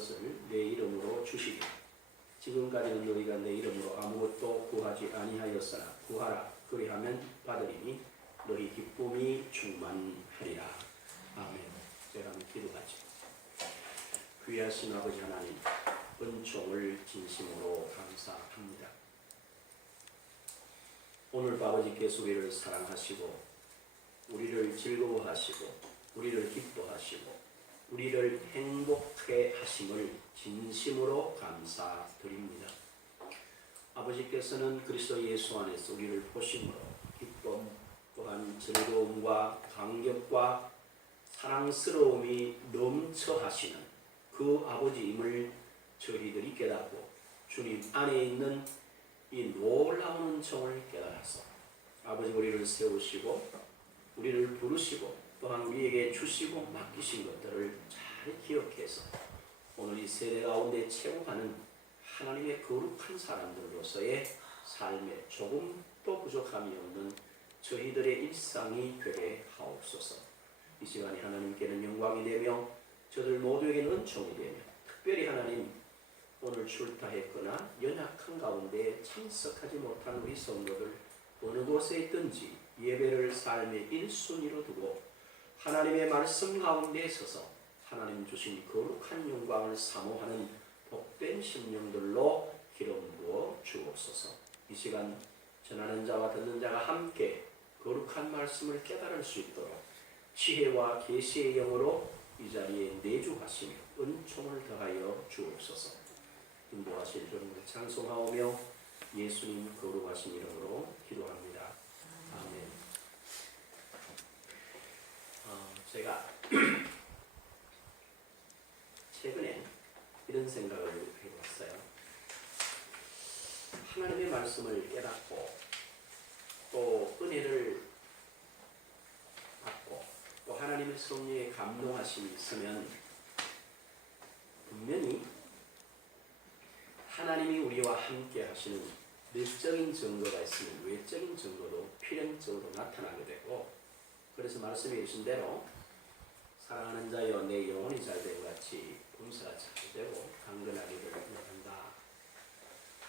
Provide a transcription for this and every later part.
것을 내 이름으로 주시리라. 지금까지는 너희가 내 이름으로 아무것도 구하지 아니하였으나 구하라. 그리하면 받으리니 너희 기쁨이 충만하리라. 아멘. 제가 한번 기도하죠. 귀하신 아버지 하나님, 은총을 진심으로 감사합니다. 오늘 아버지께서 우리를 사랑하시고 우리를 즐거워하시고 우리를 기뻐하시고 우리를 행복해 하심을 진심으로 감사드립니다. 아버지께서는 그리스도 예수 안에서 우리를 보심으로 기쁨 또한 즐거움과 감격과 사랑스러움이 넘쳐 하시는 그 아버지임을 저희들이 깨닫고 주님 안에 있는 이 놀라운 은총을 깨달아서 아버지 우리를 세우시고 우리를 부르시고 또한 우리에게 주시고 맡기신 것들을 잘 기억해서 오늘 이 세대 가운데 채워가는 하나님의 거룩한 사람들로서의 삶에 조금도 부족함이 없는 저희들의 일상이 되게 하옵소서. 이 시간에 하나님께는 영광이 되며 저들 모두에게는 은총이 되며 특별히 하나님 오늘 출타했거나 연약한 가운데 참석하지 못한 우리 성도들 어느 곳에 있든지 예배를 삶의 1순위로 두고 하나님의 말씀 가운데 서서 하나님 주신 거룩한 영광을 사모하는 복된 심령들로 기름 부어 주옵소서. 이 시간 전하는 자와 듣는 자가 함께 거룩한 말씀을 깨달을 수 있도록 지혜와 계시의 영으로 이 자리에 내주하시며 은총을 더하여 주옵소서. 인도하실 주님을 찬송하오며 예수님 거룩하신 이름으로 기도합니다. 아멘. 제가 최근에 이런 생각을 해봤어요. 하나님의 말씀을 깨닫고 또 은혜를 받고 또 하나님의 성령의 감동하심이 있으면 분명히 하나님이 우리와 함께 하시는 내적인 증거가 있으면 외적인 증거도 필연적으로 나타나게 되고, 그래서 말씀해 주신 대로 사랑하는 자여 내 영혼이 잘되고 같이 범사가 잘되고 강건하기를 원한다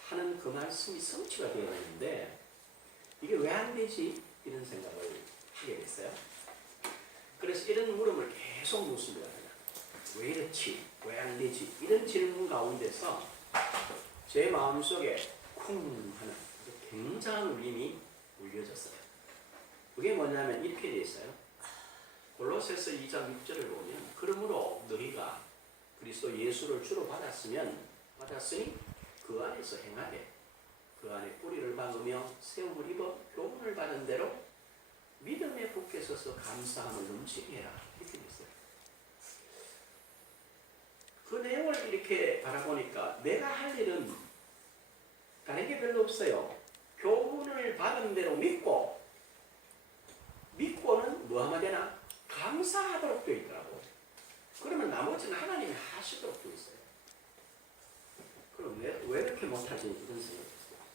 하는 그 말씀이 성취가 되어 있는데 이게 왜 안 되지? 이런 생각을 하게 됐어요. 그래서 이런 물음을 계속 묻습니다. 왜 이렇지? 왜 안 되지? 이런 질문 가운데서 제 마음속에 쿵 하는 굉장한 울림이 울려졌어요. 그게 뭐냐면 이렇게 되어 있어요. 골로새서 2장 6절을 보면 그러므로 너희가 그리스도 예수를 주로 받았으니 그 안에서 행하되 그 안에 뿌리를 박으며 세움을 입어 교훈을 받은 대로 믿음에 굳게 서서 감사함을 넘치게 해라. 이렇게 됐어요. 그 내용을 이렇게 바라보니까 내가 할 일은 다른 게 별로 없어요. 교훈을 받은 대로 믿고는 뭐 하면 되나? 감사하도록 되어 있더라고. 그러면 나머지는 하나님이 하시도록 되어 있어요. 그럼 왜 이렇게 못하지? 이런 생각이 들었어요.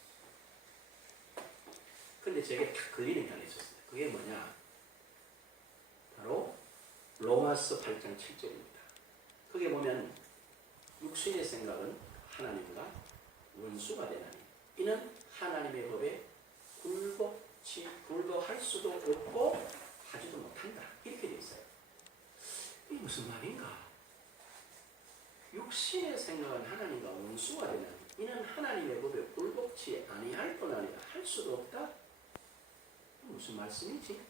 근데 제게 딱 걸리는 게 하나 있었어요. 그게 뭐냐? 바로 로마서 8장 7절입니다. 거기에 보면 육신의 생각은 하나님과 원수가 되나니 이는 하나님의 법에 굴복할 수도 없고 하지도 못한다. 이렇게 되어 있어요. 이게 무슨 말인가? 육신의 생각은 하나님과 원수가 되나니 이는 하나님의 법에 굴복치 아니할 뿐 아니라 할 수도 없다? 무슨 말씀이지?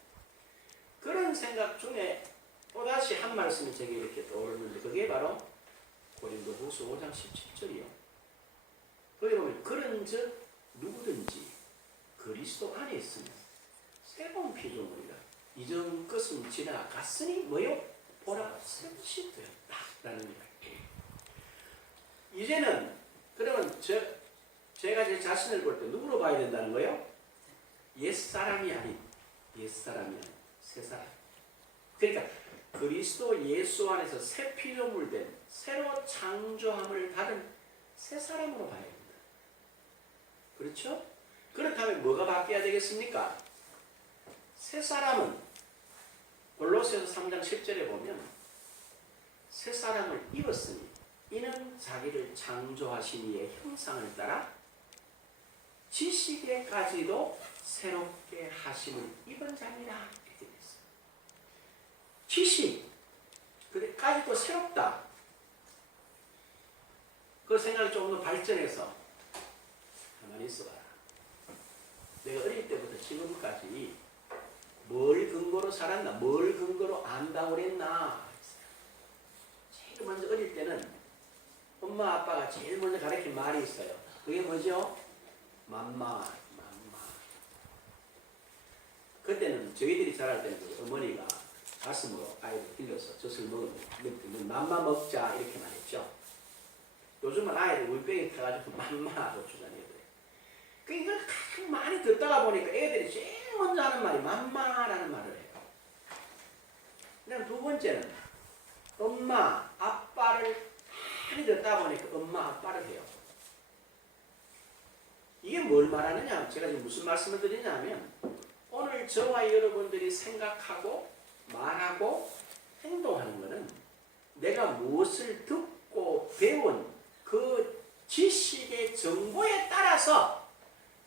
그런 생각 중에 또다시 한 말씀이 제게 이렇게 떠오르는데 그게 바로 고린도후서 5장 17절이요. 거기 보면 그런즉 누구든지 그리스도 안에 있으면 새로운 피조물이라 이전 것은 지나갔으니 뭐요? 보라 새것이 되었다 라는 이야기. 이제는 그러면 제가 제 자신을 볼 때 누구로 봐야 된다는 거예요? 옛사람이 아닌 새사람. 그러니까 그리스도 예수 안에서 새 피조물 된 새로 창조함을 받은 새 사람으로 봐야 됩니다. 그렇죠? 그렇다면 뭐가 바뀌어야 되겠습니까? 새 사람은 골로새서 3장 10절에 보면 새 사람을 입었으니 이는 자기를 창조하신 이의 형상을 따라 지식에까지도 새롭게 하심을 입은 자니라. 이렇게 됐어요. 지식, 그래까지도 새롭다. 그 생각을 좀 더 발전해서 가만히 있어봐라. 내가 어릴 때부터 지금까지 뭘 근거로 살았나, 뭘 근거로 안다고 그랬나. 제일 먼저 어릴 때는 엄마 아빠가 제일 먼저 가르친 말이 있어요. 그게 뭐죠? 맘마. 그때는 저희들이 자랄 때는 어머니가 가슴으로 아이를 빌려서 젖을 먹으면 맘마 먹자 이렇게 말했죠. 요즘은 아이들 울병이 타가지고 맘마라고 주잖아요. 그러니까 이걸 가장 많이 듣다가 보니까 애들이 제일 먼저 하는 말이 맘마라는 말을 해요. 그다음 두 번째는 엄마, 아빠를 많이 듣다 보니까 엄마, 아빠를 해요. 이게 뭘 말하느냐? 제가 지금 무슨 말씀을 드리냐면 오늘 저와 여러분들이 생각하고 말하고 행동하는 것은 내가 무엇을 듣고 배운 그 지식의 정보에 따라서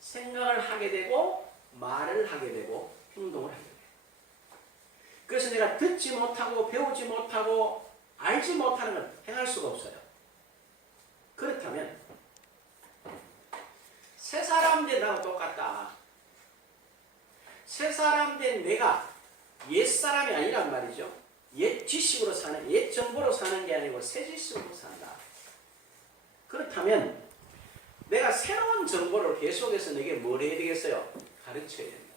생각을 하게 되고 말을 하게 되고 행동을 하게 돼요. 그래서 내가 듣지 못하고 배우지 못하고 알지 못하는 건 행할 수가 없어요. 그렇다면 새 사람 된 나하고 똑같다. 새 사람 된 내가 옛 사람이 아니란 말이죠. 옛 지식으로 사는, 옛 정보로 사는 게 아니고 새 지식으로 산다. 그렇다면 내가 새로운 정보를 계속해서 내게 뭘 해야 되겠어요? 가르쳐야 된다.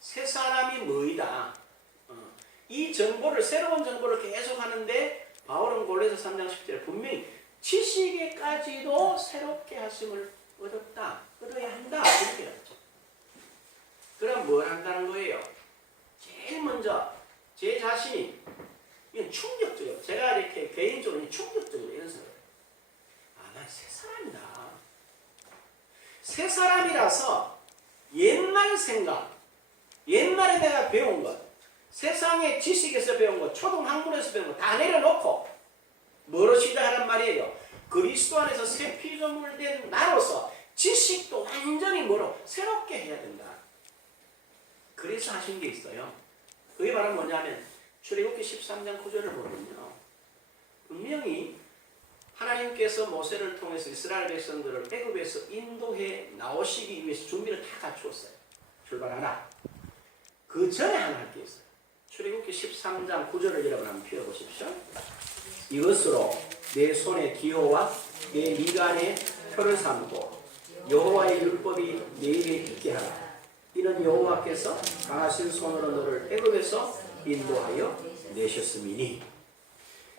새 사람이 뭐이다. 이 정보를, 새로운 정보를 계속 하는데 바울은 골로새 3장 10절에 분명히 지식에까지도 새롭게 하심을 얻었다. 얻어야 한다. 이렇게 했죠. 그럼 뭘 한다는 거예요? 제일 먼저 제 자신이 이건 충격적이에요. 제가 이렇게 개인적으로 충격적으로 이런 생각을 해요. 난 새 사람이다. 새 사람이라서 옛날 생각, 옛날에 내가 배운 것, 세상의 지식에서 배운 것, 초등학문에서 배운 것 다 내려놓고 뭐로 시작하란 말이에요? 그리스도 안에서 새 피조물 된 나로서 지식도 완전히 뭐로 새롭게 해야 된다. 그래서 하신 게 있어요. 그게 바로 뭐냐면 출애굽기 13장 9절을 보면요. 분명히 하나님께서 모세를 통해서 이스라엘 백성들을 애굽에서 인도해 나오시기 위해서 준비를 다 갖추었어요. 출발하라. 그 전에 하나 할 게 있어요. 출애굽기 13장 9절을 여러분 한번 펴보십시오. 이것으로 내 손의 기호와 내 미간의 표를 삼고 여호와의 율법이 내 입에 있게 하라. 이는 여호와께서 강하신 손으로 너를 애굽에서 인도하여 내셨음이니.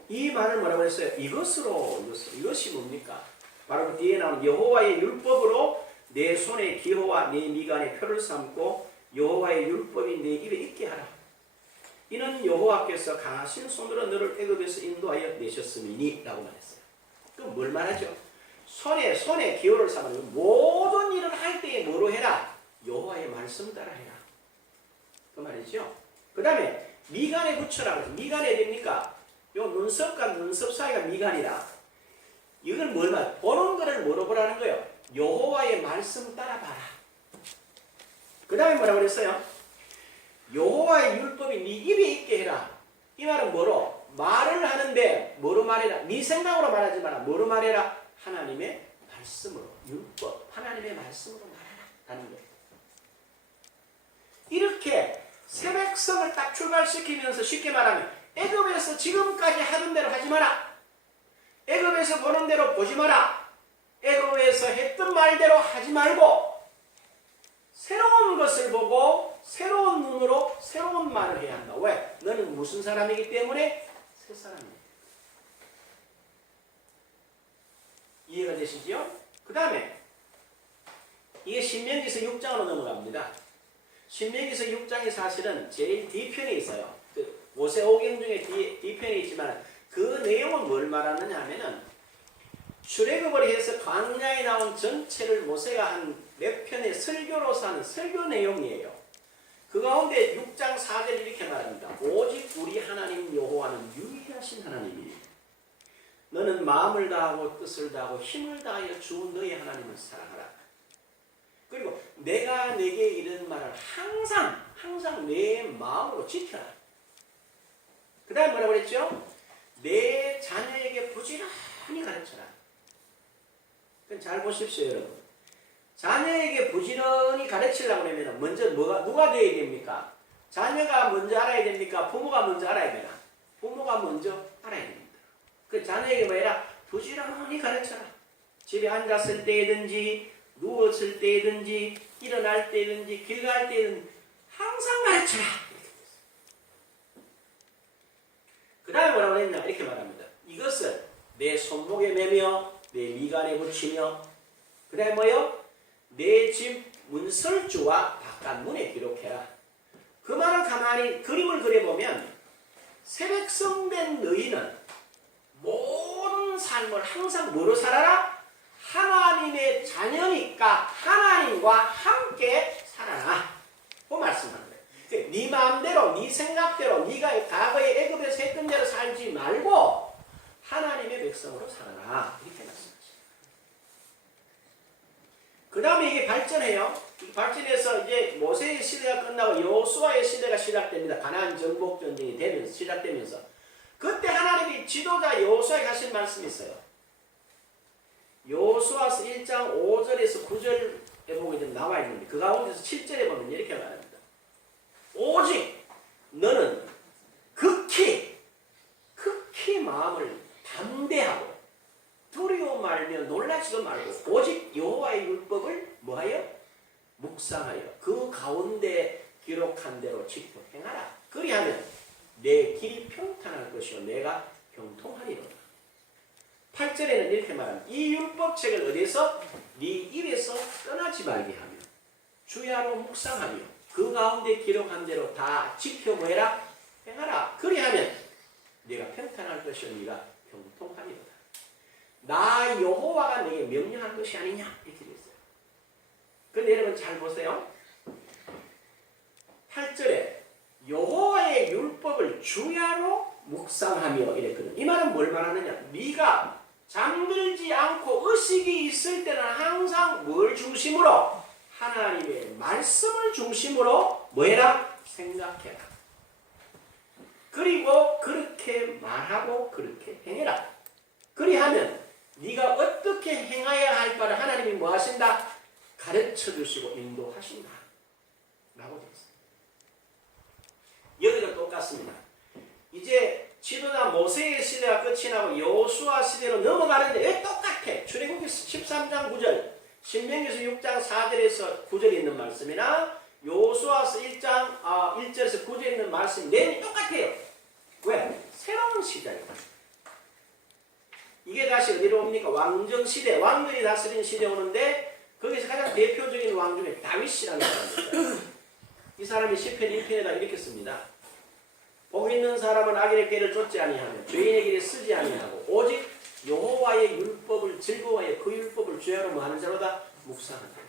이 말을 뭐라고 했어요? 이것으로. 이것이 뭡니까? 바로 그 뒤에 나오는 여호와의 율법으로 내 손의 기호와 내 미간의 표를 삼고 여호와의 율법이 내 입에 있게 하라. 이는 여호와께서 강하신 손으로 너를 애굽에서 인도하여 내셨음이니 라고 말했어요. 그럼 뭘 말하죠? 손에 기호를 삼으면 모든 일을 할 때에 뭐로 해라? 여호와의 말씀 따라 해라. 그 말이죠. 그 다음에 미간에 붙여라. 미간에 됩니까? 요 눈썹과 눈썹 사이가 미간이라. 이걸 뭘 말? 보는 거를 뭐로 보라는 거예요? 여호와의 말씀 따라 봐라. 그 다음에 뭐라고 그랬어요? 여호와의 율법이 네 입에 있게 해라. 이 말은 뭐로? 말을 하는데 뭐로 말해라? 네 생각으로 말하지 마라. 뭐로 말해라? 하나님의 말씀으로. 율법. 하나님의 말씀으로 말하라. 라는 거예요. 이렇게 새 백성을 딱 출발시키면서 쉽게 말하면 애굽에서 지금까지 하던 대로 하지 마라. 애굽에서 보는 대로 보지 마라. 애굽에서 했던 말대로 하지 말고 새로운 것을 보고 새로운 눈으로 새로운 말을 해야 한다. 왜? 너는 무슨 사람이기 때문에? 새 사람이야. 이해가 되시죠? 그 다음에 이게 신명기서 6장으로 넘어갑니다. 신명기서 6장이 사실은 제일 뒤편에 있어요. 그 모세오경 중에 뒤편에 있지만 그 내용은 뭘 말하느냐 하면은 출애굽을 해서 광야에 나온 전체를 모세가 한 몇 편의 설교로서 하는 설교 내용이에요. 그 가운데 6장 4절 이렇게 말합니다. 오직 우리 하나님 여호와는 유일하신 하나님이니 너는 마음을 다하고 뜻을 다하고 힘을 다하여 주 너의 하나님을 사랑하라. 그리고 내가 내게 이런 말을 항상 내 마음으로 지켜라. 그 다음에 뭐라고 그랬죠? 내 자녀에게 부지런히 가르쳐라. 그럼 잘 보십시오, 여러분. 자녀에게 부지런히 가르치려고 하면 먼저 누가 되어야 됩니까? 자녀가 먼저 알아야 됩니까? 부모가 먼저 알아야 되나? 부모가 먼저 알아야 됩니다. 그 자녀에게 뭐 해라? 부지런히 가르쳐라. 집에 앉았을 때든지 누웠을 때든지 일어날 때든지 길 갈 때든 항상 가르쳐라. 그 다음에 뭐라고 했냐? 이렇게 말합니다. 이것을 내 손목에 매며 내 미간에 붙이며 그 다음에 뭐요? 내 집 문설주와 바깥문에 기록해라. 그 말을 가만히 그림을 그려보면 새백성된 너희는 모든 삶을 항상 뭐로 살아라? 하나님의 자녀니까 하나님과 함께 살아라. 그 말씀하는 거예요. 네 마음대로, 네 생각대로, 네가 과거에 애굽에서 했던 대로 살지 말고 하나님의 백성으로 살아라. 이렇게 말씀하시죠. 그 다음에 이게 발전해요. 발전해서 이제 모세의 시대가 끝나고 여호수아의 시대가 시작됩니다. 가나안 정복 전쟁이 되면서 시작되면서 그때 하나님이 지도자 여호수아에게 하신 말씀이 있어요. 여호수아서 1장 5절에서 9절에 보면 나와 있는데 그 가운데서 7절에 보면 이렇게 말합니다. 오직 너는 극히 마음을 담대하고 두려워 말며 놀라지도 말고 오직 여호와의 율법을 뭐하여? 묵상하여 그 가운데 기록한 대로 지켜 행하라. 그리하면 내 길이 평탄할 것이요 내가 형통하리로다. 8절에는 이렇게 말합니다. 이 율법책을 어디에서? 네 입에서 떠나지 말게 하며 주야로 묵상하며 그 가운데 기록한 대로 다 지켜 뭐해라? 행하라. 그리하면 네가 평탄할 것이요 네가 형통하리로다. 나 여호와가 너에게 명령한 것이 아니냐 이렇게 되어 있어요. 그런데 여러분 잘 보세요. 8절에 여호와의 율법을 주야로 묵상하며 이랬거든. 이 말은 뭘 말하느냐? 네가 잠들지 않고 의식이 있을 때는 항상 뭘 중심으로? 하나님의 말씀을 중심으로 뭐해라? 생각해라. 그리고 그렇게 말하고 그렇게 행해라. 그리하면 네가 어떻게 행해야 할까를 하나님이 뭐 하신다? 가르쳐 주시고 인도하신다. 라고 되어 있습니다. 여기도 똑같습니다. 이제 지도자 모세의 시대가 끝이 나고 여호수아 시대로 넘어가는데 왜 똑같아? 출애굽기 13장 9절, 신명기서 6장 4절에서 9절에 있는 말씀이나 여호수아서 1장 1절에서 9절에 있는 말씀 내용이 똑같아요. 왜? 새로운 시대입니다. 이게 다시 어디로 옵니까? 왕정시대, 왕들이 다스리는 시대 오는데 거기서 가장 대표적인 왕 중에 다윗이라는 사람입니다. 이 사람이 시편 1편에다 이렇게 씁니다. 복 있는 사람은 악인의 길을 쫓지 아니하며 죄인의 길에 쓰지 아니하고 오직 여호와의 율법을 즐거워하여 그 율법을 주야로 뭐하는 자로다? 묵상한다.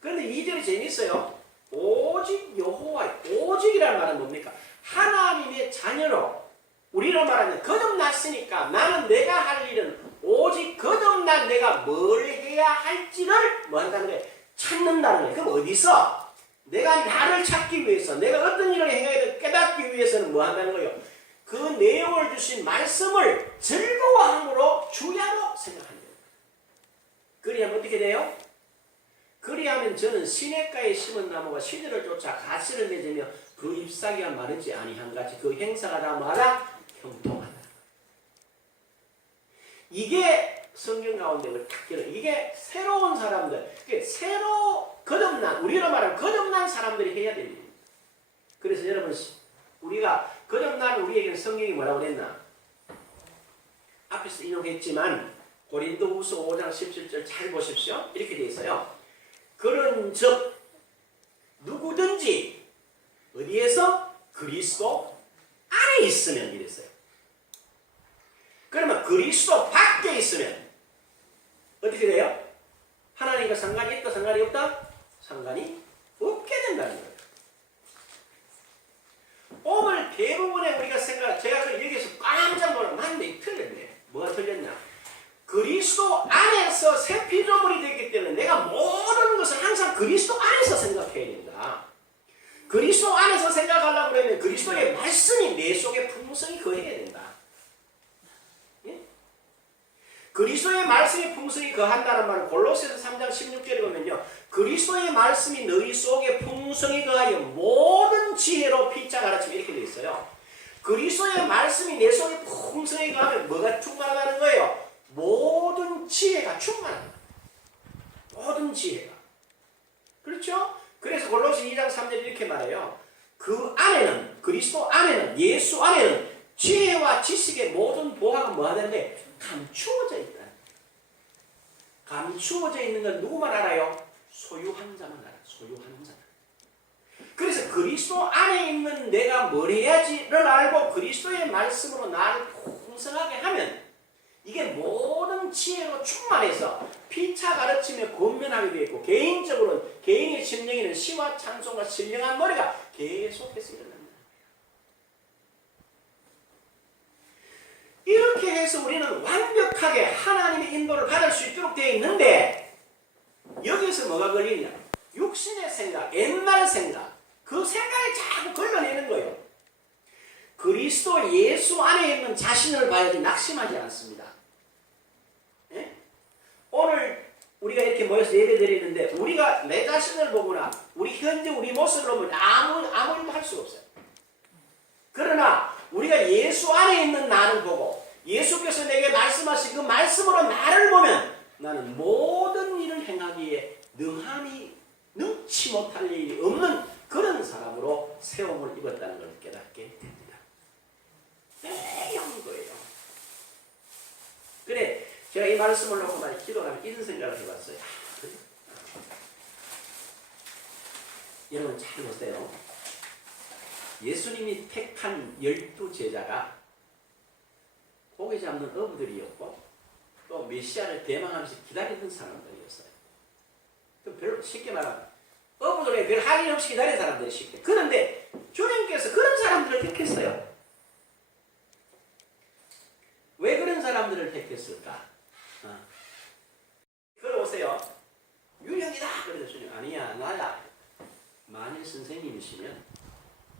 그런데 2절이 재밌어요. 오직 여호와의, 오직이라는 말은 뭡니까? 하나님의 자녀로 우리로 말하면 거듭났으니까 나는 내가 할 일은 오직 거듭난 내가 뭘 해야 할지를 뭐 한다는 거예요? 찾는다는 거예요. 그럼 어디서? 내가 나를 찾기 위해서 내가 어떤 일을 행해야 될 깨닫기 위해서는 뭐 한다는 거예요? 그 내용을 주신 말씀을 즐거워함으로 주야로 생각한다. 그리하면 어떻게 돼요? 그리하면 저는 시냇가에 심은 나무가 시들을 쫓아 가시를 맺으며 그 잎사귀가 마르지 아니한 같이 그 행사가 다 뭐하다? 형통하다. 이게 성경 가운데 이게 새로운 사람들, 새로 거듭난, 우리로 말하면 거듭난 사람들이 해야 됩니다. 그래서 여러분, 우리가 거듭난 우리에게는 성경이 뭐라고 그랬나? 앞에서 인용했지만 고린도후서 5장 17절 잘 보십시오. 이렇게 되어 있어요. 그런즉 누구든지 어디에서? 그리스도 안에 있으면 이랬어요. 그러면 그리스도 밖에 있으면 어떻게 돼요? 하나님과 상관이 있다, 상관이 없다? 상관이 없게 된다는 거예요. 오늘 대부분의 우리가 생각, 제가 여기서 깜짝 놀라, 맞네, 틀렸네. 뭐 그리스도의 말씀이 풍성히 거한다는 말은 골로새서 3장 16절에 보면요. 그리스도의 말씀이 너희 속에 풍성히 거하여 모든 지혜로 피차 가르치며 이렇게 되어 있어요. 그리스도의 말씀이 내 속에 풍성히 거하면 뭐가 충만하다는 거예요? 모든 지혜가 충만하다. 모든 지혜가. 그렇죠? 그래서 골로새 2장 3절 이렇게 말해요. 그 안에는, 그리스도 안에는, 예수 안에는 지혜와 지식의 모든 보화가 뭐 하는데 감추어져 있다. 감추어져 있는 건 누구만 알아요? 소유한 자만 알아요. 소유하는 자만. 그래서 그리스도 안에 있는 내가 뭘 해야지를 알고 그리스도의 말씀으로 나를 풍성하게 하면 이게 모든 지혜로 충만해서 피차 가르치며 권면하게 되어 있고 개인적으로는 개인의 심령에는 시와 찬송과 신령한 노래가 계속해서 일어납니다. 이렇게 해서 우리는 완벽하게 하나님의 인도를 받을 수 있도록 되어 있는데 여기서 뭐가 걸리냐? 육신의 생각, 옛날 생각, 그 생각이 자꾸 걸러내는 거예요. 그리스도 예수 안에 있는 자신을 봐야지 낙심하지 않습니다. 예? 오늘 우리가 이렇게 모여서 예배 드리는데 우리가 내 자신을 보거나 우리 현재 우리 모습을 보면 아무 일도 할 수가 없어요. 그러나 우리가 예수 안에 있는 나를 보고 예수께서 내게 말씀하신 그 말씀으로 나를 보면 나는 모든 일을 행하기에 능치 못할 일이 없는 그런 사람으로 세움을 입었다는 걸 깨닫게 됩니다. 이런 거예요. 그래 제가 이 말씀을 놓고 많이 기도하면 이런 생각을 해봤어요. 여러분 잘 보세요. 예수님이 택한 12제자가 고기 잡는 어부들이었고 또 메시아를 대망하면서 기다리던 사람들이었어요. 별로 쉽게 말하면 어부들에게 별 할일 없이 기다리는 사람들이 쉽게. 그런데 주님께서 그런 사람들을 택했어요. 왜 그런 사람들을 택했을까? 걸어오세요. 유령이다. 그래서 주님 아니야 나야. 만일 선생님이시면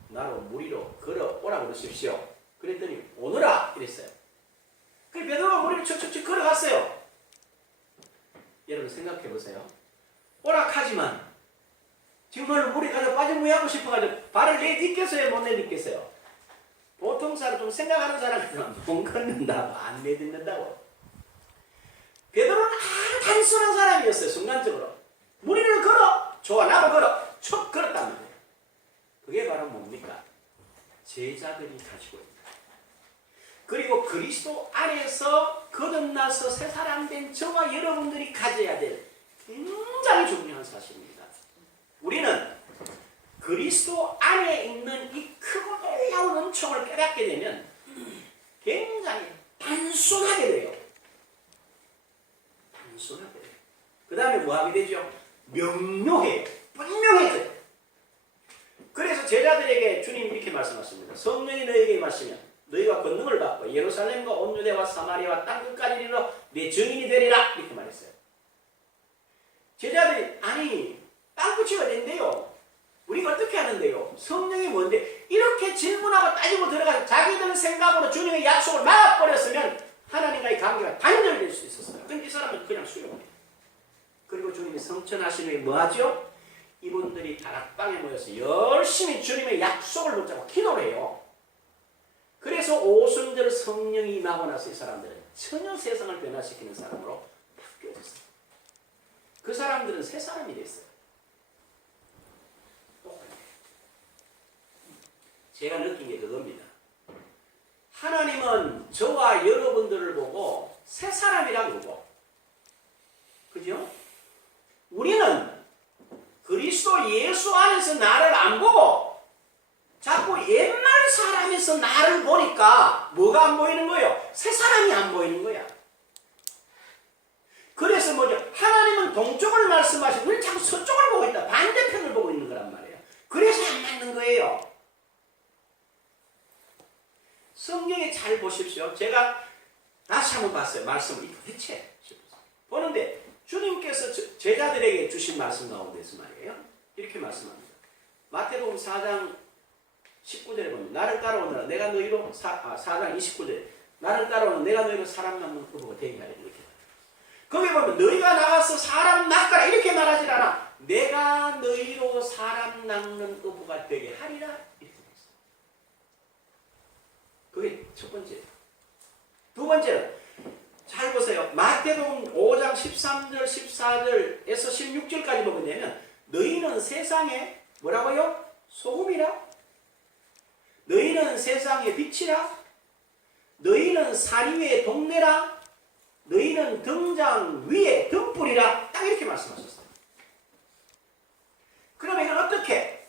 나로 무리로 걸어오라 그러십시오. 그랬더니 오너라 이랬어요. 그래서 베드로가 무리로 척척척 걸어갔어요. 여러분 생각해 보세요. 오락하지만 정말로 물에 가서 빠져무하고 싶어가지고 발을 내딛겠어요? 못 내딛겠어요? 보통 사람 좀 생각하는 사람은 못 걷는다고 안 내딛는다고. 베드로는 아주 단순한 사람이었어요. 순간적으로 무리를 걸어 좋아 나도 걸어 척 걸었단 말이에요. 그게 바로 뭡니까? 제자들이 가지고 있다. 그리고 그리스도 안에서 거듭나서 새 사람 된 저와 여러분들이 가져야 될 굉장히 중요한 사실입니다. 우리는 그리스도 안에 있는 이 크고 놀라운 은총을 깨닫게 되면 굉장히 단순하게 돼요. 단순하게 돼요. 그 다음에 뭐하게 되죠? 명료해요. 분명해져요. 그래서 제자들에게 주님이 이렇게 말씀하십니다. 성령이 너에게 임하시면 너희가 권능을 받고 예루살렘과 온 유대와 사마리아와 땅끝까지 이르러 내 증인이 되리라 이렇게 말했어요. 제자들이 아니 땅끝이 어딘데요? 우리가 어떻게 하는데요? 성령이 뭔데? 이렇게 질문하고 따지고 들어가서 자기들 생각으로 주님의 약속을 막아버렸으면 하나님과의 관계가 단절될 수 있었어요. 근데 이 사람은 그냥 수용해요. 그리고 주님이 성천하신 후에 뭐하죠? 이분들이 다락방에 모여서 열심히 주님의 약속을 붙잡고 기도를 해요. 그래서 오순절 성령이 임하고 나서 이 사람들은 전혀 세상을 변화시키는 사람으로 바뀌어졌어요. 그 사람들은 새 사람이 됐어요. 제가 느낀 게 그겁니다. 하나님은 저와 여러분들을 보고 새 사람이라고 그러고, 그죠? 우리는 그리스도 예수 안에서 나를 안 보고 자꾸 옛날 사람에서 나를 보니까 뭐가 안 보이는 거예요? 새 사람이 안 보이는 거야. 그래서 뭐죠? 하나님은 동쪽을 말씀하시고 우리는 자꾸 서쪽을 보고 있다. 반대편을 보고 있는 거란 말이에요. 그래서 안 맞는 거예요. 성경에 잘 보십시오. 제가 다시 한번 봤어요. 말씀을 이거 대체 보는데 주님께서 제자들에게 주신 말씀 가운데서 말이에요. 이렇게 말씀합니다. 마태복음 4장 19절에 보면 나를 따라오너라 내가 너희로 4장 29절에 나를 따라오는 내가 너희로 사람 남는 후보가 되게 하리라 이렇게. 거기 보면 너희가 나가서 사람 낚아라 이렇게 말하지 않아. 내가 너희로 사람 낚는 어부가 되게 하리라 이렇게 돼 있어요. 그게 첫 번째. 두 번째는 잘 보세요. 마태복음 5장 13절 14절에서 16절까지 보게 되면 너희는 세상에 뭐라고요? 소금이라. 너희는 세상의 빛이라. 너희는 산 위의 동네라. 너희는 등장 위에 등불이라. 딱 이렇게 말씀하셨어요. 그러면 이건 어떻게?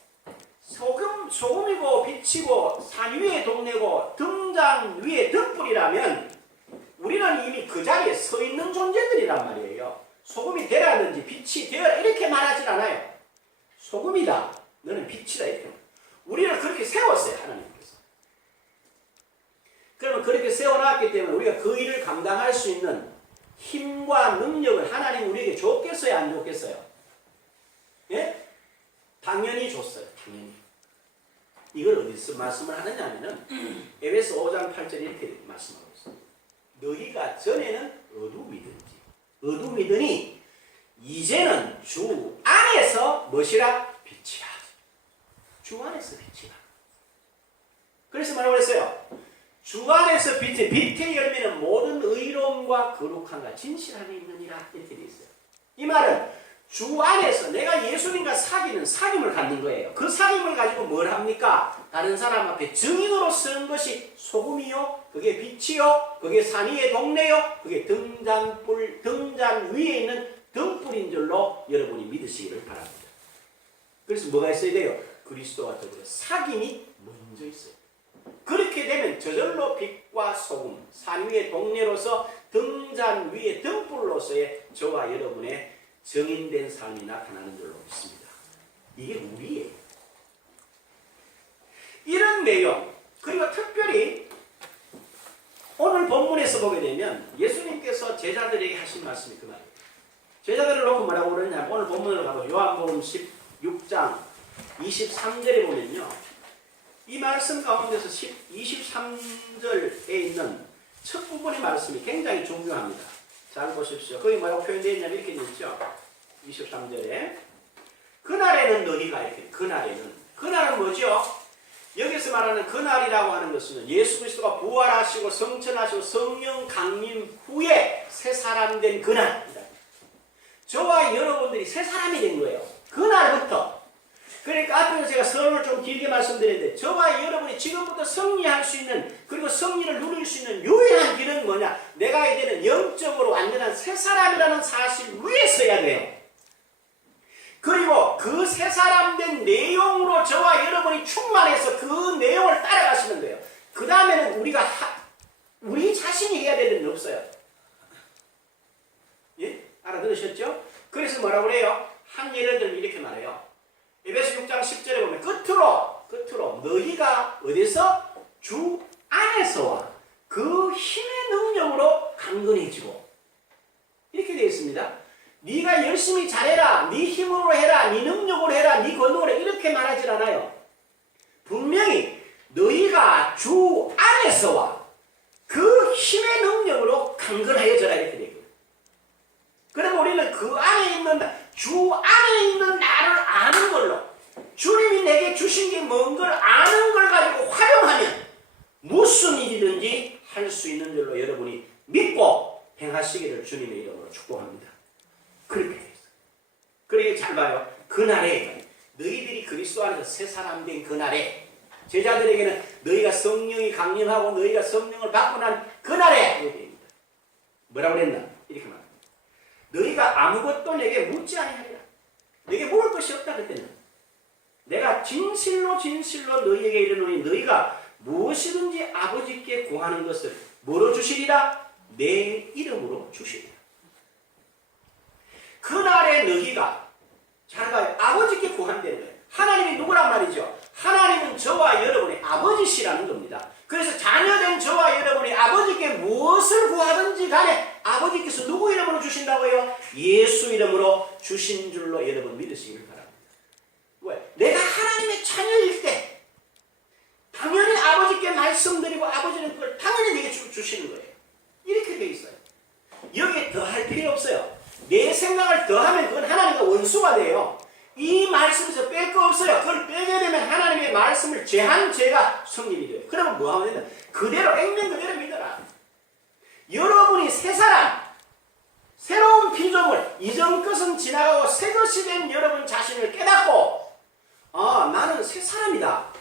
소금이고 빛이고 산 위의 동네고 등장 위에 등불이라면 우리는 이미 그 자리에 서 있는 존재들이란 말이에요. 소금이 되라든지 빛이 되어라 이렇게 말하진 않아요. 소금이다. 너는 빛이다. 이렇게. 우리를 그렇게 세웠어요. 하나님께서. 그러면 그렇게 세워놨기 때문에 우리가 그 일을 감당할 수 있는 힘과 능력을 하나님 우리에게 줬겠어요? 안 줬겠어요? 예? 당연히 줬어요. 당연히. 이걸 어디서 말씀을 하느냐 하면은 에베소 5장 8절 이렇게 말씀하고 있어요. 너희가 전에는 어둠이더니 이제는 주 안에서 무엇이라? 빛이라. 주 안에서 빛이라. 그래서 뭐라고 그랬어요? 주 안에서 빛의 열매는 모든 의로움과 거룩함과 진실함이 있느니라 이렇게 되어 있어요. 이 말은 주 안에서 내가 예수님과 사귐을 갖는 거예요. 그 사귐을 가지고 뭘 합니까? 다른 사람 앞에 증인으로 쓰는 것이 소금이요, 그게 빛이요, 그게 산 위의 동네요, 그게 등잔 위에 있는 등불인 줄로 여러분이 믿으시기를 바랍니다. 그래서 뭐가 있어야 돼요? 그리스도와 더불어 사귐이 먼저 있어요. 그렇게 되면 저절로 빛과 소금, 산 위의 동네로서 등잔 위의 등불로서의 저와 여러분의 정인된 삶이 나타나는 줄로 믿습니다. 이게 우리예요. 이런 내용, 그리고 특별히 오늘 본문에서 보게 되면 예수님께서 제자들에게 하신 말씀이 그 말이에요. 제자들을 놓고 뭐라고 그러냐면 오늘 본문으로 가고 요한복음 16장 23절에 보면요. 이 말씀 가운데서 23절에 있는 첫 부분의 말씀이 굉장히 중요합니다. 잘 보십시오. 거기 뭐라고 표현되어 있냐면 이렇게 되어 있죠. 23절에 그날에는 너희가 이렇게 그날은 뭐죠? 여기서 말하는 그날이라고 하는 것은 예수 그리스도가 부활하시고 성천하시고 성령 강림 후에 새 사람 된 그날이다. 저와 여러분들이 새 사람이 된 거예요. 그날부터. 그러니까 앞에서 제가 설을 좀 길게 말씀드렸는데 저와 여러분이 지금부터 승리할 수 있는 그리고 승리를 누릴 수 있는 유일한 길은 뭐냐? 내가 이제는 영적으로 완전한 새 사람이라는 사실 위에 서야 돼요. 그리고 그 새 사람 된 내용으로 저와 여러분이 충만해서 그 내용을 따라가시는 거예요. 그 다음에는 우리 자신이 해야 되는 게 없어요. 예? 알아들으셨죠? 그래서 뭐라고 그래요? 한 예를 들면 이렇게 말해요. 에베소 6장 10절에 보면 끝으로 너희가 어디서? 주 안에서와 그 힘의 능력으로 강건해지고 이렇게 되어 있습니다. 네가 열심히 잘해라, 네 힘으로 해라, 네 능력으로 해라, 네 권능으로 해라 이렇게 말하지 않아요. 분명히 너희가 주 안에서와 그 힘의 능력으로 강건하여져라 이렇게 되어 있고요. 그럼 우리는 그 안에 있는 주 안에 있는 나를 아는 걸로 주님이 내게 주신 게 뭔 걸 아는 걸 가지고 활용하면 무슨 일이든지 할 수 있는 줄로 여러분이 믿고 행하시기를 주님의 이름으로 축복합니다. 그렇게 되어 있어요. 그러니까 잘 봐요. 그날에 너희들이 그리스도 안에서 새 사람 된 그날에 제자들에게는 너희가 성령이 강림하고 너희가 성령을 받고 난 그날에 이렇게 됩니다. 뭐라고 그랬나? 이렇게 말합니다. 너희가 아무것도 내게 묻지 아니하리라. 내게 물을 것이 없다 그때는. 내가 진실로 너희에게 이르노니 너희가 무엇이든지 아버지께 구하는 것을 뭐로 주시리라? 내 이름으로 주시리라. 그날에 너희가 잘 봐요. 아버지께 구한다는 거예요. 하나님이 누구란 말이죠? 하나님은 저와 여러분의 아버지시라는 겁니다. 그래서 자녀된 저와 여러분이 아버지께 무엇을 구하든지 간에 아버지께서 누구 이름으로 주신다고요? 예수 이름으로 주신 줄로 여러분 믿으시기를 바랍니다. 왜? 내가 하나님의 자녀일 때 당연히 아버지께 말씀드리고 아버지는 그걸 당연히 내게 주시는 거예요. 이렇게 돼 있어요. 여기에 더 할 필요 없어요. 생각을 더하면 그건 하나님과 원수가 돼요. 이 말씀에서 뺄 거 없어요. 그걸 빼게 되면 하나님의 말씀을 제한 죄가 성립이 돼요. 그러면 뭐 하면 된다? 그대로 액면 그대로 믿어라. 여러분이 새 사람, 새로운 피조물, 이전 것은 지나가고 새 것이 된 여러분 자신을 깨닫고 나는 새 사람이다.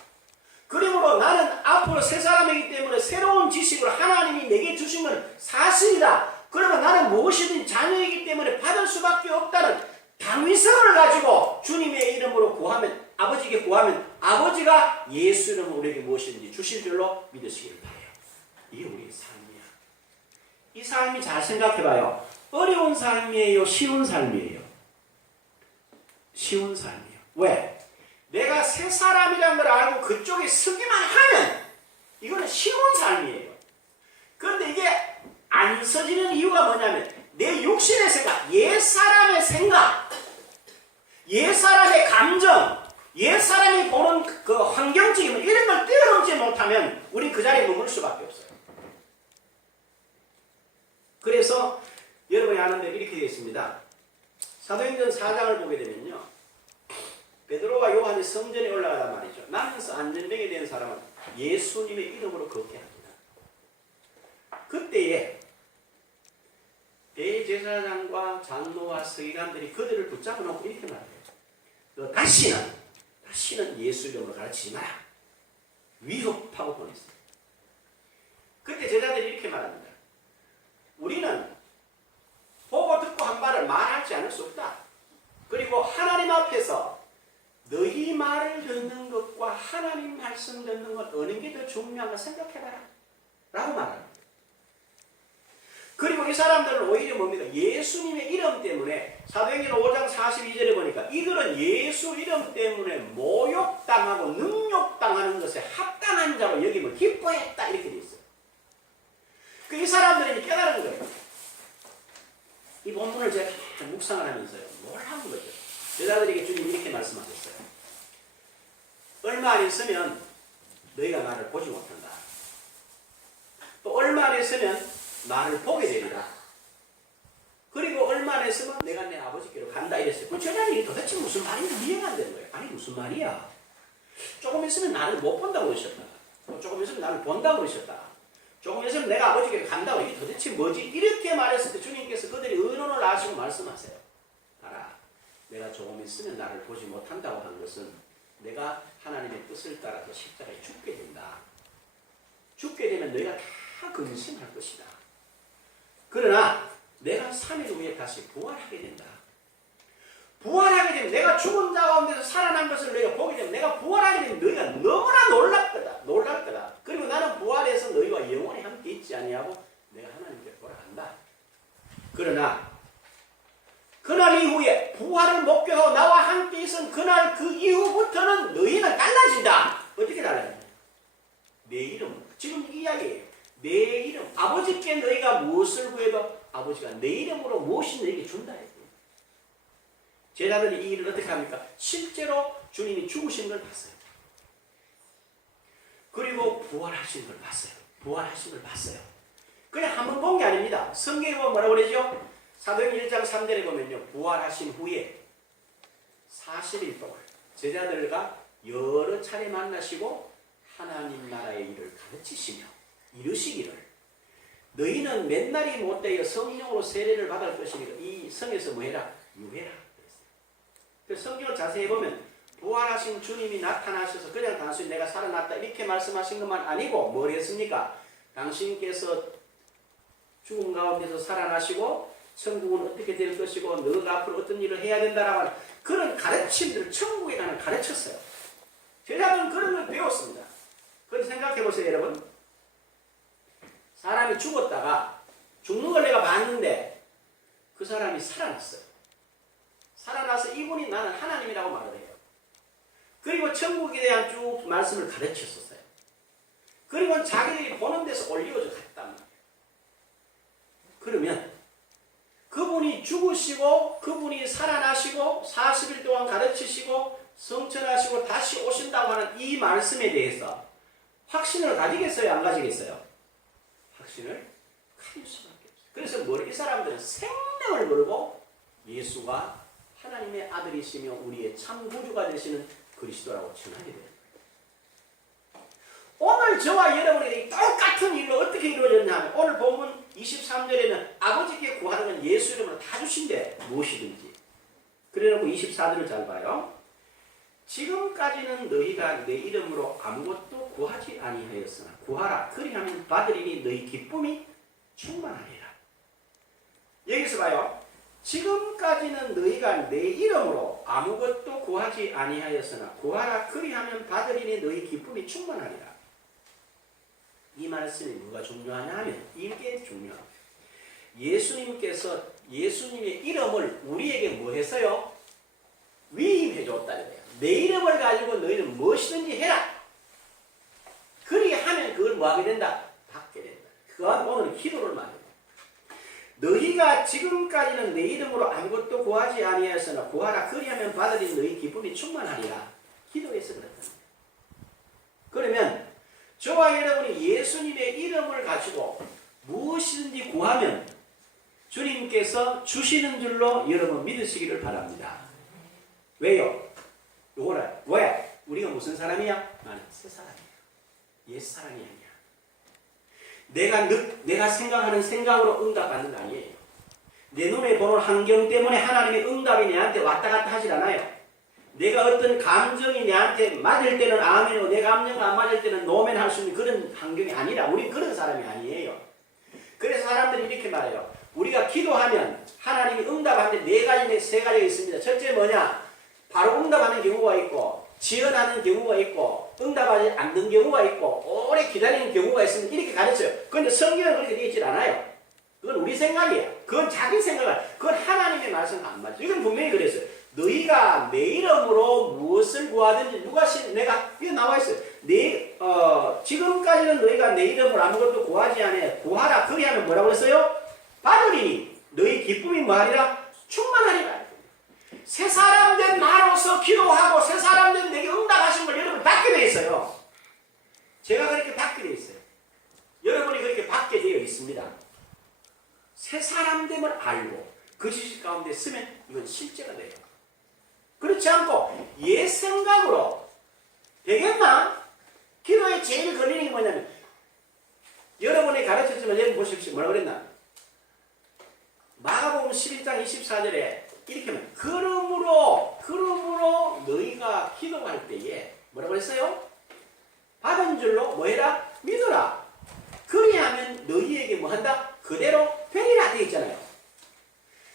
그러므로 나는 앞으로 새 사람이기 때문에 새로운 지식을 하나님이 내게 주신 건 사실이다. 그러면 나는 무엇이든 자녀이기 때문에 받을 수밖에 없다는 당위성을 가지고 주님의 이름으로 구하면, 아버지께 구하면 아버지가 예수 이름으로 우리에게 무엇이든지 주실 줄로 믿으시기를 바라요. 이게 우리의 삶이야. 이 삶이 잘 생각해봐요. 어려운 삶이에요? 쉬운 삶이에요? 쉬운 삶이에요. 왜? 내가 새 사람이라는 걸 알고 그쪽에 서기만 하면 이거는 쉬운 삶이에요. 그런데 이게 안 서지는 이유가 뭐냐면 내 육신의 생각, 옛사람의 생각, 옛사람의 감정, 옛사람이 보는 그 환경적인 이런 걸 뛰어넘지 못하면 우리 그 자리에 머물 수밖에 없어요. 그래서 여러분이 아는 대로 이렇게 되어 있습니다. 사도행전 4장을 보게 되면요, 베드로와 요한이 성전에 올라가단 말이죠. 나면서 안전병이 된 사람은 예수님의 이름으로 걷게 합니다. 그때에 대제사장과 장로와 서기관들이 그들을 붙잡아 놓고 이렇게 말해요. 다시는 예수 이름으로 가르치지 마라. 위협하고 보냈어요. 그때 제자들이 이렇게 말합니다. 우리는 보고 듣고 한 말을 말하지 않을 수 없다. 그리고 하나님 앞에서 너희 말을 듣는 것과 하나님 말씀 듣는 것 어느 게 더 중요한가 생각해봐라. 라고 말합니다. 그리고 이 사람들은 오히려 뭡니까? 예수님의 이름 때문에 사도행전 5장 42절에 보니까 이들은 예수 이름 때문에 모욕당하고 능욕당하는 것에 합당한 자로 여김을 기뻐했다. 이렇게 되어 있어요. 이 사람들이 깨달은 거예요. 이 본문을 제가 묵상을 하면서요, 놀라운 거죠. 여자들에게 주님이 이렇게 말씀하셨어요. 얼마 안 있으면 너희가 나를 보지 못한다. 또 얼마 안 있으면 나를 보게 되리라. 그리고 얼마 안 있으면 내가 내 아버지께로 간다 이랬어요. 그 제자들이 도대체 무슨 말인지 이해가 안 되는 거예요. 아니 무슨 말이야. 조금 있으면 나를 못 본다고 그러셨다. 또 조금 있으면 나를 본다고 그러셨다. 조금 있으면 내가 아버지께로 간다고. 이게 도대체 뭐지? 이렇게 말했을 때 주님께서 그들이 의논을 하시고 말씀하세요. 봐라. 내가 조금 있으면 나를 보지 못한다고 한 것은 내가 하나님의 뜻을 따라서 십자가에 죽게 된다. 죽게 되면 너희가 다 근심할 것이다. 그러나 내가 3일 후에 다시 부활하게 된다. 부활하게 되면 내가 죽은 자 가운데서 살아난 것을 너희가 보게 되면 내가 부활하게 되면 너희가 너무나 놀랄 거다. 그리고 나는 부활해서 너희와 영원히 함께 있지 아니하고 내가 하나님께 돌아간다. 그러나 그날 이후에 부활을 목격하고 나와 함께 있은 그날 그 이후부터는 너희는 달라진다. 어떻게 달라진다? 내 이름, 지금 이 이야기예요. 내 이름, 아버지께 너희가 무엇을 구해도 아버지가 내 이름으로 무엇이 너희에게 준다. 제자들이 이 일을 어떻게 합니까? 실제로 주님이 죽으신 걸 봤어요. 그리고 부활하신 걸 봤어요. 그냥 한 번 본 게 아닙니다. 성경에 보면 뭐라고 그러죠? 사도행전 1장 3절에 보면요, 부활하신 후에 40일 동안 제자들과 여러 차례 만나시고 하나님 나라의 일을 가르치시며 이르시기를 너희는 맨날이 못되어 성령으로 세례를 받을 것이니까 이 성에서 뭐해라? 유해라. 그래서 성경을 자세히 보면 부활하신 주님이 나타나셔서 그냥 단순히 내가 살아났다 이렇게 말씀하신 것만 아니고 뭘 했습니까? 당신께서 죽음 가운데서 살아나시고 천국은 어떻게 될 것이고 너가 앞으로 어떤 일을 해야 된다라고 하는 그런 가르침들을 천국에 가는 가르쳤어요. 제자들은 그런 걸 배웠습니다. 그런데 생각해 보세요, 여러분. 사람이 죽었다가 죽는 걸 내가 봤는데 그 사람이 살아났어요. 살아나서 이분이 나는 하나님이라고 말을 해요. 그리고 천국에 대한 쭉 말씀을 가르쳤었어요. 그리고 자기들이 보는 데서 올려져 갔단 말이에요. 그러면 그분이 죽으시고 그분이 살아나시고 40일 동안 가르치시고 성천하시고 다시 오신다고 하는 이 말씀에 대해서 확신을 가지겠어요? 안 가지겠어요? 확신을 가질 수밖에 없어요. 그래서 이 사람들은 생명을 걸고 예수가 하나님의 아들이시며 우리의 참 구주가 되시는 그리스도라고称하게 됩니다. 오늘 저와 여러분에게 똑같은 일로 어떻게 이루어졌냐면 오늘 본문 23절에는 아버지께 구하는 건 예수 이름으로 다 주신대 무엇이든지. 그래놓고 24절을 잘 봐요. 지금까지는 너희가 내 이름으로 아무것도 구하지 아니하였으나 구하라 그리하면 받으리니 너희 기쁨이 충만하리라. 여기서 봐요. 지금까지는 너희가 내 이름으로 아무것도 구하지 아니하였으나 구하라 그리하면 받으리니 너희 기쁨이 충만하리라. 이 말씀이 뭐가 중요하냐 하면 이게 중요합니다. 예수님께서 예수님의 이름을 우리에게 뭐 했어요? 위임해 줬다는 거예요. 내 이름을 가지고 너희는 무엇이든지 해라. 그리하면 그걸 뭐 하게 된다? 받게 된다. 그건 오늘 기도를 말해요. 너희가 지금까지는 내 이름으로 아무것도 구하지 아니하였으나 구하라 그리하면 받으리 너희 기쁨이 충만하리라. 기도해서 그렇다. 그러면 저와 여러분이 예수님의 이름을 가지고 무엇이든지 구하면 주님께서 주시는 줄로 여러분 믿으시기를 바랍니다. 왜요? 요거를 왜? 우리가 무슨 사람이야? 나는 새 사람이야. 옛 사람이 아니야. 내가 생각하는 생각으로 응답받는 거 아니에요. 내 눈에 보는 환경 때문에 하나님의 응답이 내한테 왔다 갔다 하질 않아요. 내가 어떤 감정이 내한테 맞을 때는 아멘이고 내 감정과 안 맞을 때는 노멘 할 수 있는 그런 환경이 아니라 우리 그런 사람이 아니에요. 그래서 사람들이 이렇게 말해요. 우리가 기도하면 하나님이 응답하는데 네 가지, 세 가지가 있습니다. 첫째 뭐냐? 바로 응답하는 경우가 있고 지연하는 경우가 있고 응답하지 않는 경우가 있고 오래 기다리는 경우가 있으면 이렇게 가르쳐요. 그런데 성경은 그렇게 되어 있질 않아요. 그건 우리 생각이에요. 그건 자기 생각이에요. 그건 하나님의 말씀과 안 맞죠. 이건 분명히 그랬어요. 너희가 내 이름으로 무엇을 구하든지 내가 이게 나와 있어요. 지금까지는 너희가 내 이름으로 아무것도 구하지 않아. 구하라. 그리하면 뭐라고 했어요? 받으리니 너희 기쁨이 뭐하리라? 충만하리라. 새 사람 된 나로서 기도하고 새 사람 된 내게 응답하신 걸 여러분 받게 되어 있어요. 제가 그렇게 받게 되어 있어요. 여러분이 그렇게 받게 되어 있습니다. 새 사람 됨을 알고 그 지식 가운데 쓰면 이건 실제가 돼요. 그렇지 않고 옛 생각으로 되겠나? 기도에 제일 걸리는 게 뭐냐면 여러분이 가르쳤지만 여러분 보십시오. 뭐라고 그랬나? 마가복음 11장 24절에 이렇게 하면 그러므로 너희가 기도할 때에 뭐라고 했어요? 받은 줄로 뭐해라? 믿어라. 그리하면 너희에게 뭐한다? 그대로 되리라 되어 있잖아요.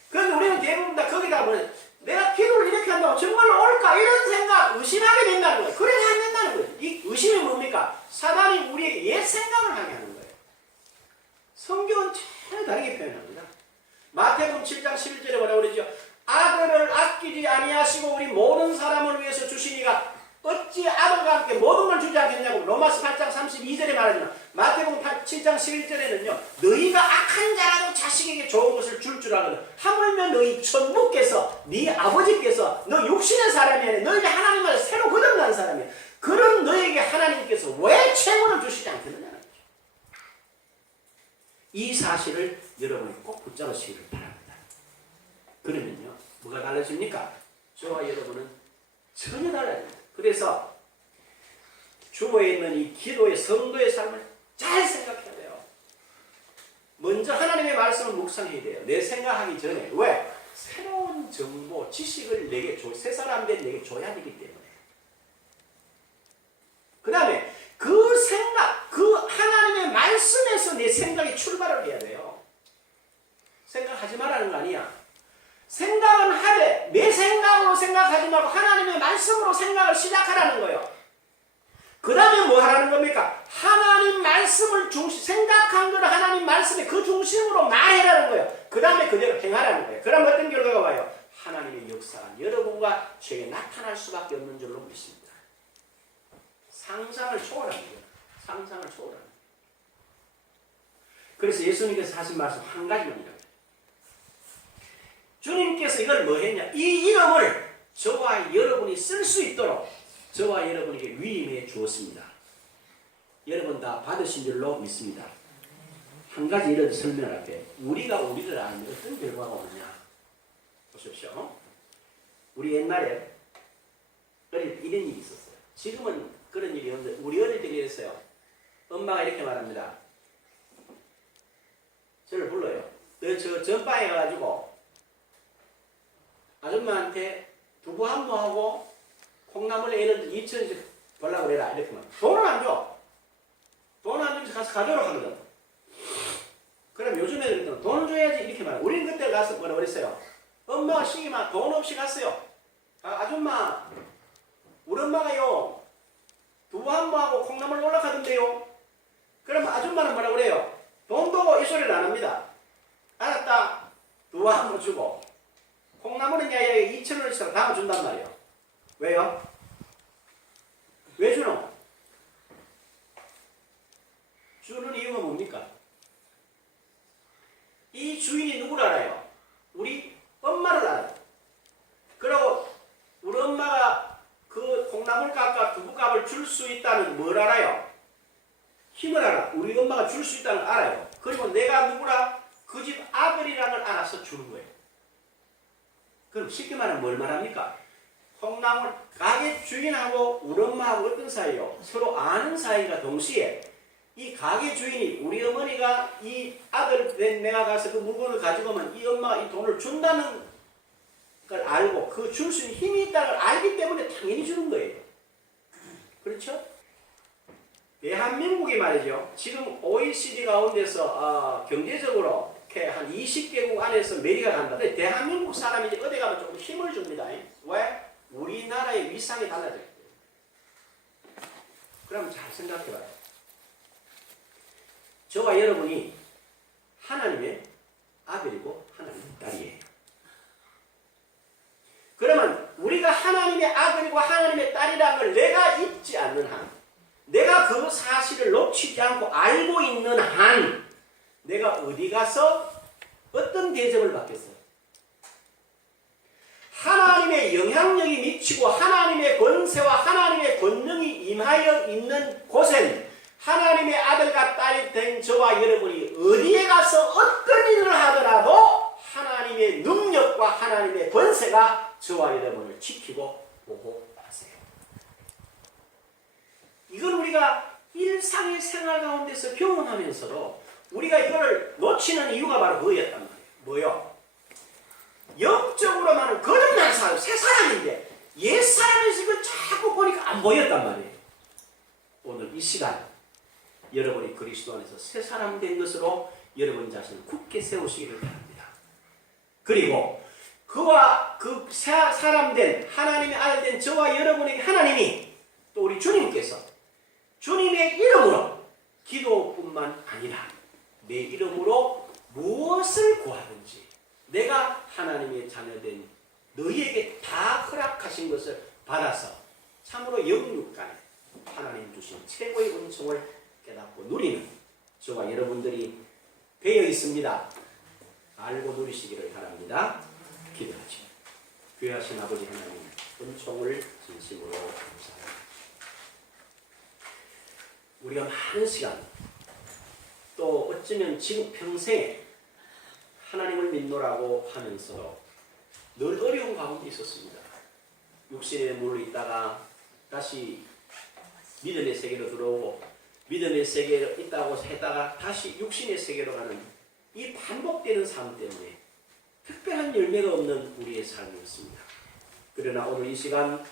그런데 우리는 대부분 다 거기다 뭐냐? 내가 기도를 이렇게 한다고 정말로 옳을까? 이런 생각, 의심하게 된다는 거예요. 그래서 안 된다는 거예요. 이 의심이 뭡니까? 사단이 우리에게 옛 생각을 하게 하는 거예요. 성경은 전혀 다르게 표현합니다. 마태복음 7장 11절에 뭐라고 그러죠? 아들을 아끼지 아니하시고 우리 모든 사람을 위해서 주시니가 어찌 아들과 함께 모든 걸 주지 않겠냐고 로마서 8장 32절에 말하지만 마태복음 7장 11절에는요 너희가 악한 자라도 자식에게 좋은 것을 줄 알거든 하물며 너희 천부께서 네 아버지께서 너 육신의 사람이 아니라 너희가 하나님을 새로 거듭난 사람이야. 그런 너에게 하나님께서 왜 최고를 주시지 않겠느냐는 거죠. 이 사실을 여러분이 꼭 붙잡으시기를 바랍니다. 그러면요 뭐가 달라집니까? 저와 여러분은 전혀 달라집니다. 그래서 주보에 있는 이 기도의 성도의 삶을 잘 생각해야 돼요. 먼저 하나님의 말씀을 묵상해야 돼요. 내 생각하기 전에. 왜? 새로운 정보, 지식을 내게 새 사람 된 내게 줘야 되기 때문에. 그 다음에 그 생각, 그 하나님의 말씀에서 내 생각이 출발을 해야 돼요. 생각하지 말라는 거 아니야. 생각은 하되 내 생각으로 생각하지 말고 하나님의 말씀으로 생각을 시작하라는 거예요. 그 다음에 뭐 하라는 겁니까? 하나님 말씀을 생각한 거를 하나님 말씀의 그 중심으로 말해라는 거예요. 그 다음에 그대로 행하라는 거예요. 그럼 어떤 결과가 와요? 하나님의 역사가 여러분과 저에게 나타날 수밖에 없는 줄로 믿습니다. 상상을 초월하는 거예요. 상상을 초월하는 거예요. 그래서 예수님께서 하신 말씀 한 가지만이라고. 주님께서 이걸 뭐 했냐? 이 이름을 저와 여러분이 쓸 수 있도록 저와 여러분에게 위임해 주었습니다. 여러분 다 받으신 줄로 믿습니다. 한 가지 이런 설명을 할게요. 우리가 우리를 아는 어떤 결과가 오느냐? 보십시오. 우리 옛날에 어릴 때 이런 일이 있었어요. 지금은 그런 일이 없는데 우리 어릴 때 이랬어요. 엄마가 이렇게 말합니다. 저를 불러요. 저 전방에 가가지고 아줌마한테 두부 한 모하고 콩나물 예를 들어 2,000원씩 벌라고 그래라. 이렇게 말. 돈을 안 줘. 돈을 안 주면서 가서 가져오라 하거든. 그럼 요즘에 그랬더니 돈을 줘야지 이렇게 말해. 우리는 그때 가서 뭐라 그랬어요. 엄마가 시기만 돈 없이 갔어요. 아줌마 우리 엄마가요 두부 한 모하고 콩나물 올라가던데요. 그럼 아줌마는 뭐라 그래요. 돈 보고 이 소리를 안 합니다. 알았다. 두부 한 모 주고 콩나물은 야야 2,000원씩 다음 준단 말이에요. 왜요? 왜 주노? 주는 이유가 뭡니까? 이 주인이 누구를 알아요? 우리 엄마를 알아요. 그리고 우리 엄마가 그 콩나물 값과 두부 값을 줄 수 있다는 뭘 알아요? 힘을 알아. 우리 엄마가 줄 수 있다는 걸 알아요. 그리고 내가 누구라? 그 집 아들이라는 걸 알아서 주는 거예요. 그럼 쉽게 말하면 뭘 말합니까? 콩나물 가게 주인하고 우리 엄마하고 어떤 사이요? 서로 아는 사이가 동시에 이 가게 주인이 우리 어머니가 이 아들 된 내가 가서 그 물건을 가지고 오면 이 엄마가 이 돈을 준다는 걸 알고 그 줄 수 있는 힘이 있다는 걸 알기 때문에 당연히 주는 거예요. 그렇죠? 대한민국이 말이죠. 지금 OECD 가운데서 경제적으로 이렇게 한 20개국 안에서 메리가 간다. 대한민국 사람이 이제 어디 가면 조금 힘을 줍니다. 왜? 우리나라의 위상이 달라졌기 때문에. 그럼 잘 생각해봐요. 저와 여러분이 하나님의 아들이고 하나님의 딸이에요. 그러면 우리가 하나님의 아들이고 하나님의 딸이라는 걸 내가 잊지 않는 한, 내가 그 사실을 놓치지 않고 알고 있는 한, 내가 어디 가서 어떤 대접을 받겠어요? 하나님의 영향력이 미치고 하나님의 권세와 하나님의 권능이 임하여 있는 곳엔 하나님의 아들과 딸이 된 저와 여러분이 어디에 가서 어떤 일을 하더라도 하나님의 능력과 하나님의 권세가 저와 여러분을 지키고 보호하세요. 이건 우리가 일상의 생활 가운데서 경험하면서도 우리가 이걸 놓치는 이유가 바로 그거였단 말이에요. 뭐요? 영적으로만은 거듭난 사람, 새 사람인데 옛 사람에서 이걸 자꾸 보니까 안 보였단 말이에요. 오늘 이 시간 여러분이 그리스도 안에서 새 사람 된 것으로 여러분 자신을 굳게 세우시기를 바랍니다. 그리고 그와 그 새 사람 된 하나님의 아들 된 저와 여러분에게 하나님이 또 우리 주님께서 주님의 이름으로 기도뿐만 아니라 내 이름으로 무엇을 구하든지 내가 하나님의 자녀된 너희에게 다 허락하신 것을 받아서 참으로 영육간에 하나님 주신 최고의 은총을 깨닫고 누리는 저와 여러분들이 되어 있습니다. 알고 누리시기를 바랍니다. 기도하시오. 귀하신 아버지 하나님, 은총을 진심으로 감사합니다. 우리가 많은 시간 또 어쩌면 지금 평생에 하나님을 믿노라고 하면서도 늘 어려운 가운데 있었습니다. 육신의 물로 있다가 다시 믿음의 세계로 들어오고 믿음의 세계에 있다고 했다가 다시 육신의 세계로 가는 이 반복되는 삶 때문에 특별한 열매가 없는 우리의 삶이었습니다. 그러나 오늘 이 시간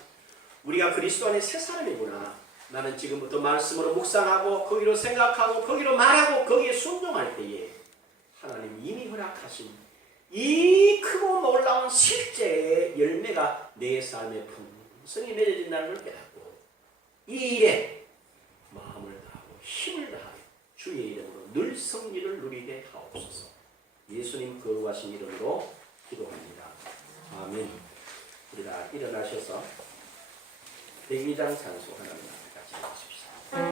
우리가 그리스도 안에 새 사람이구나. 나는 지금부터 말씀으로 묵상하고 거기로 생각하고 거기로 말하고 거기에 순종할 때에 하나님 이미 허락하신 이 크고 놀라운 실제의 열매가 내 삶에 풍성히 맺어진다는 걸 깨닫고 이 일에 마음을 다하고 힘을 다하여 주의 이름으로 늘 승리를 누리게 하옵소서. 예수님 거룩하신 이름으로 기도합니다. 아멘. 우리 다 일어나셔서 102장 찬송 하나님 앞에 같이